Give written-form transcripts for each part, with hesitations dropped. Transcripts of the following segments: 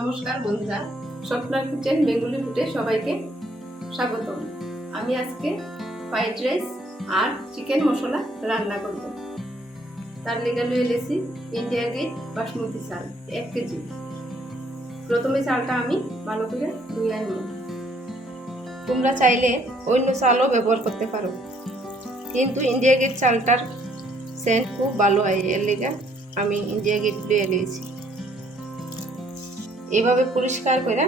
নমস্কার বন্ধুরা, স্বপ্নার kitchen Bengali ফুডে সবাইকে স্বাগতম। আমি আজকে ফ্রাইড রাইস আর চিকেন মশলা রান্না করব। তার লেগে লয়ে লেছি ইন্ডিয়া গেট বাসমতি চাল 1 কেজি। প্রথমে চালটা আমি ভালো করে ধুয়ে নেব। তোমরা চাইলে অন্য চালও ব্যবহার করতে পারো, কিন্তু ইন্ডিয়া গেট চালটার সেন্ট খুব ভালো হয়, এর লেগে আমি ইন্ডিয়া গেট লয়ে নিয়েছি। এভাবে পরিষ্কার করে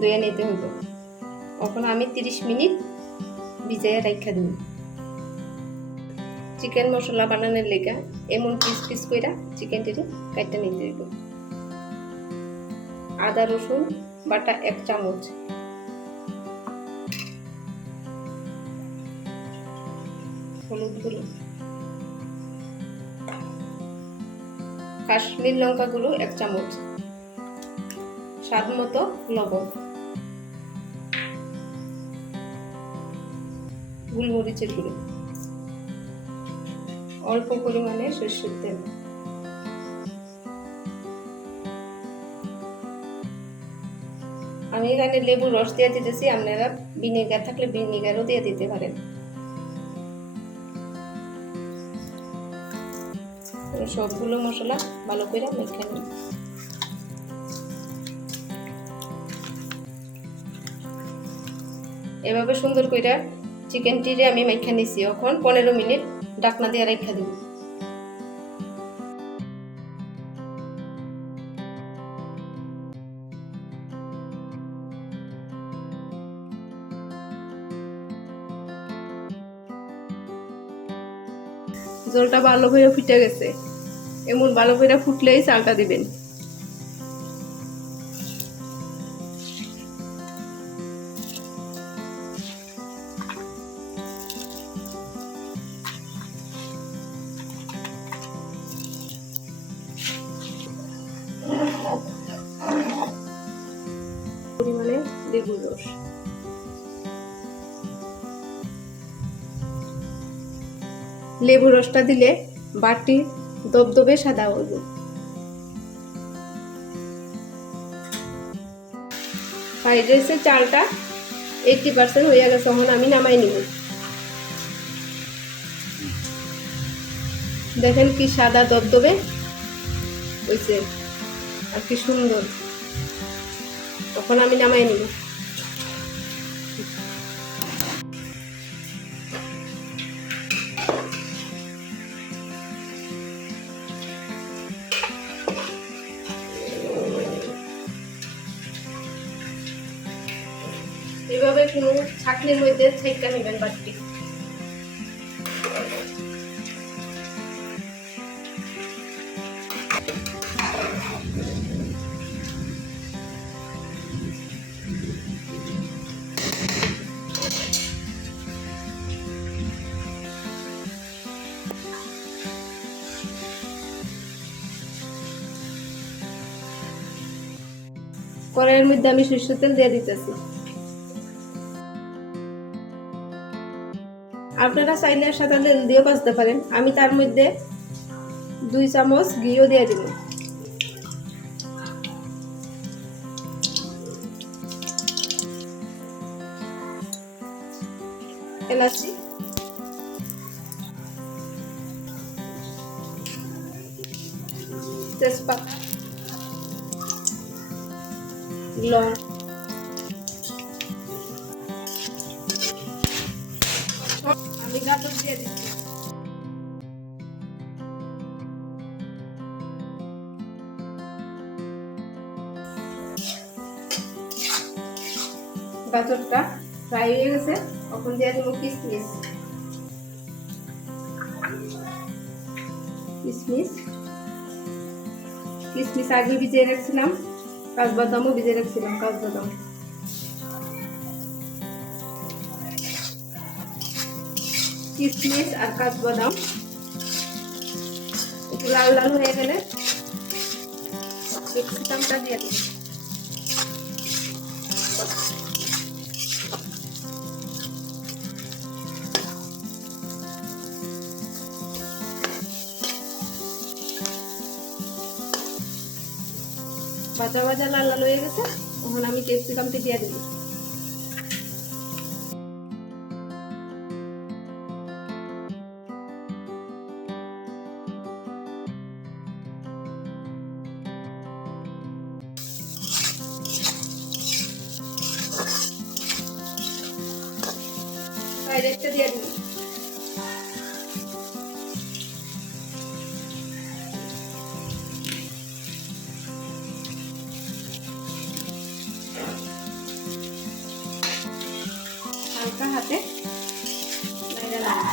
ধুয়ে নিতে হবে। এখন আমি 30 মিনিট ভিজাইয়া রাখা দিব। চিকেন মশলা বানানোর লেগে এমন পিস পিস করে চিকেনটি কাটতে নিতে হবে। আদা রসুন বাটা 1 চামচ, হলুদ গুঁড়ো, কাশ্মীর লঙ্কা গুঁড়ো 1 চামচ, স্বাদ মতো লবণ, গোলমরিচের গুঁড়ো, অল্প পরিমাণে সরষের তেল। আমি এখানে লেবুর রস দিয়ে দিতেছি, আপনারা ভিনেগার থাকলে ভিনেগারও দিয়ে দিতে পারেন। সবগুলো মশলা ভালো করে মেখে নিন। এভাবে সুন্দর করে চিকেনটিরে আমি মেখে নিছি। এখন 15 মিনিট ঢাকনা দিয়ে রেখে দিব। জলটা ভালো করে ফুটে গেছে, এমন ভালো করে ফুটলেই চালটা দিবেন। পরিমাণে লেবুর রস, লেবুর রসটা দিলে বাটি দবদবে সাদা হইব। ফ্রাইড রাইসের চালটা 80% হয়ে গেছে, এখন আমি নামাই নিব। দেখেন কি সাদা দবদবে হয়েছে আর কি সুন্দর। তখন আমি নামাই নিব। এভাবে কোনো ছাকনির মধ্যে ছেঁকা নেবেন বাটি। কড়াইয়ের মধ্যে আমি সরষের তেল দিয়ে দিতেছি। আপনারা চাইলে সাদা তেল দিয়েও ভাজতে পারেন। আমি তার মধ্যে 2 চামচ ঘিও দিয়ে দিব। এলাচি, তেজপাতা, লং, আমি গাজর দিয়ে দিচ্ছি। গাজরটা ফ্রাই হয়ে গেছে, এখন দিয়ে দেবো কিশমিশ। কিশমিশ কিশমিশ আগে ভিজিয়ে রাখছিলাম, কাজবাদামও ভিজিয়ে রাখছিলাম। কাজবাদাম, কিশমিশ আর কাজবাদাম একটু লাল লাল হয়ে গেলে ক্যাপসিকামটা দিয়ে দিই। বাদাম ভাজা ভাজা লাল লাল হয়ে গেছে। এখন আমি ক্যাপসিকামটি দিয়ে দেব। ডাইরেক্টটা দিয়ে দেব। হালকা হাতে নাড়া নাড়া।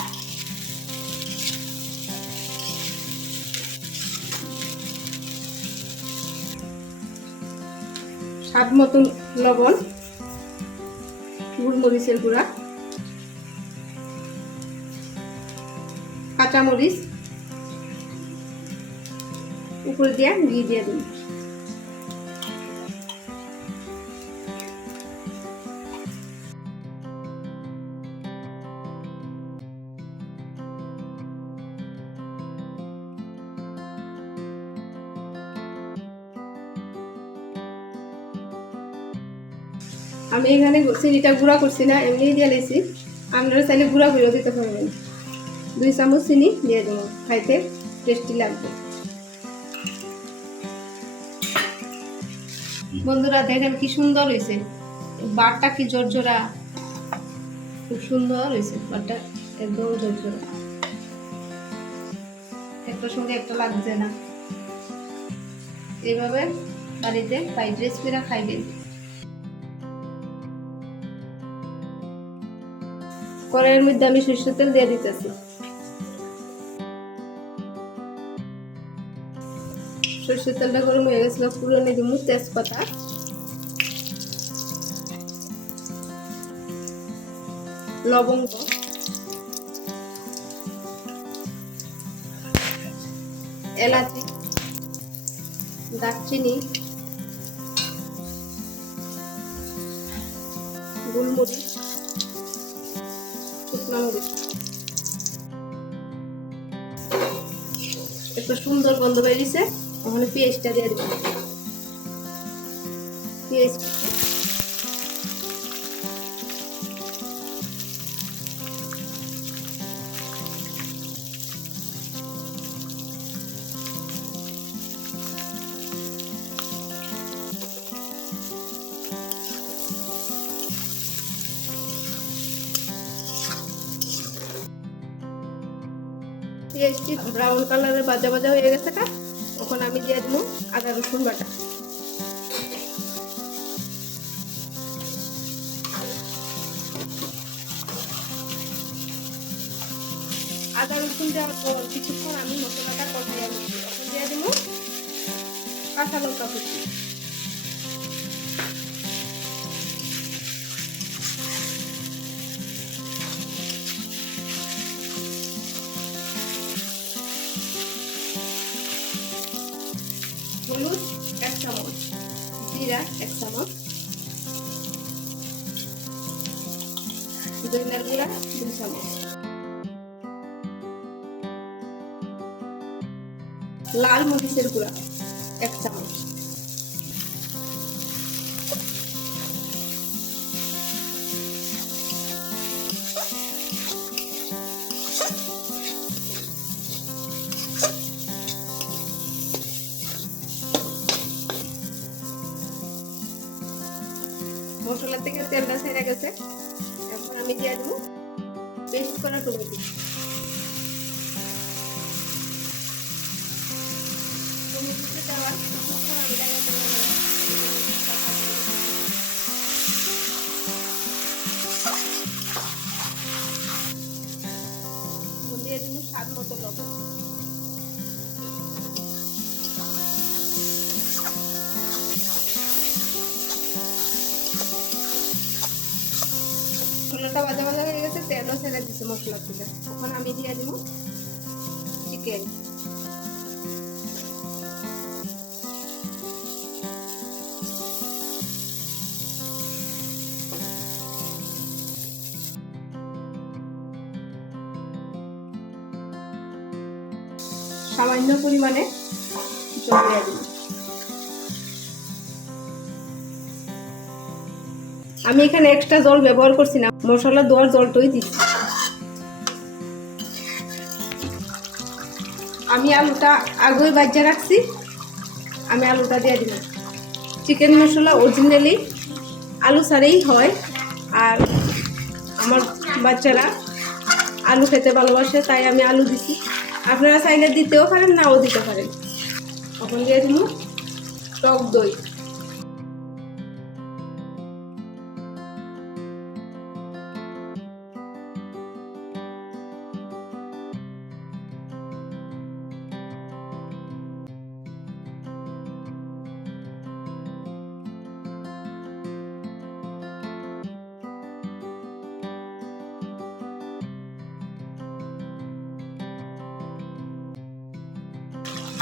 স্বাদ মতন লবণ, গোলমরিচের গুঁড়া, কাঁচামরিচ উপরে দিয়ে ঘি দিয়ে দিন। আমি এখানে চিনিটা গুঁড়া করছি না, এমনি দিয়ে নিয়েছি। আপনারা চাইলে গুঁড়া করেও দিতে পারবেন। 2 চামচ চিনি দিয়ে দেবো, খাইতে টেস্টি লাগবে। বন্ধুরা দেখেন কি সুন্দর হয়েছে, বারটা কি জোরজোড়া, খুব সুন্দর হয়েছে বারটা, একদম জোরজোড়া, একটার সঙ্গে একটা লাগছে না। এইভাবে বাড়িতে ফ্রাইড রাইস করে খাইবেন। কড়াইয়ের মধ্যে আমি সরষের তেল দিয়ে দিতেছি। সরষের তেলটা গরম হয়ে গেছিল, পুরনে দিব তেজপাতা, লবঙ্গ, এলাচি, দারচিনি, গোলমরিচ, শুকনো মরিচ। একটু সুন্দর গন্ধ বেরিয়েছে, ওখানে পেঁয়াজটা দিয়ে দিব। পেঁয়াজ পেঁয়াজটি ব্রাউন কালারের ভাজা ভাজা হয়ে গেছে, এখন আমি দিয়ে দেবো আদা রসুন বাটা। আদা রসুন দেওয়ার পর কিছুক্ষণ আমি মশলাটা কষাইয়া নিচ্ছি। এখন দিয়ে দেবো কাঁচা লঙ্কা কুচি, হলুদ 1 চামচ, জিরা 1 চামচ, ধনিয়ার গুঁড়া 2 চামচ, লাল মরিচের গুঁড়া 1 চামচ, মশলা থেকে তেলটা ছেড়ে গেছে। এখন আমি দিয়ে দেবো পেস্ট করা টমেটো। টমেটোতে দেওয়ার কিছুক্ষণ আমি দিয়ে দেবো স্বাদ মতো লবণ। মশলাটা ভাজা ভাজা হয়ে গেছে, তেলও ছেড়ে দিচ্ছে মশলা থেকে। এখন আমি দিয়ে দিব চিকেন। সামান্য পরিমাণে জল দিয়ে দিব। আমি এখানে এক্সট্রা জল ব্যবহার করছি না, মশলা দেওয়ার জলটাই দিচ্ছি। আমি আলুটা আগেই বাজিয়ে রাখছি, আমি আলুটা দিয়ে দিলাম। চিকেন মশলা অরিজিনালি আলু ছাড়াই হয়, আর আমার বাচ্চারা আলু খেতে ভালোবাসে, তাই আমি আলু দিছি। আপনারা চাইলে দিতেও পারেন, নাও দিতে পারেন। এখন দিয়ে দিব টক দই।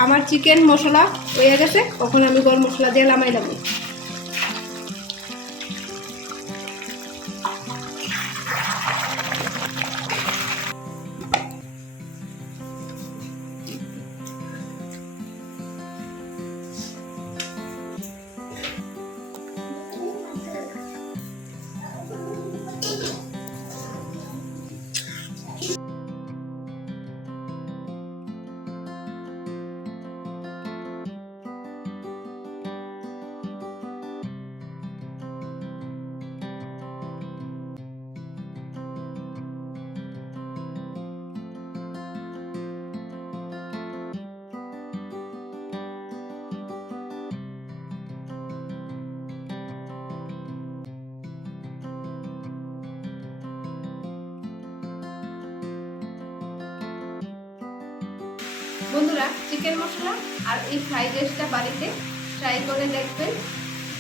আমার চিকেন মশলা হয়ে গেছে, তখন আমি গরম মশলা দিয়ে নামাই দেব। বন্ধুরা, চিকেন মশলা আর এই ফ্রাইড রাইসটা বাড়িতে ট্রাই করে দেখবেন।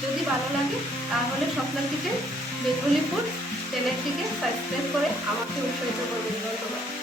যদি ভালো লাগে তাহলে স্বপ্নার কিচেন বেঙ্গলি ফুড চ্যানেলটিকে সাবস্ক্রাইব করে আমাকে উৎসাহিত করবেন। ধন্যবাদ।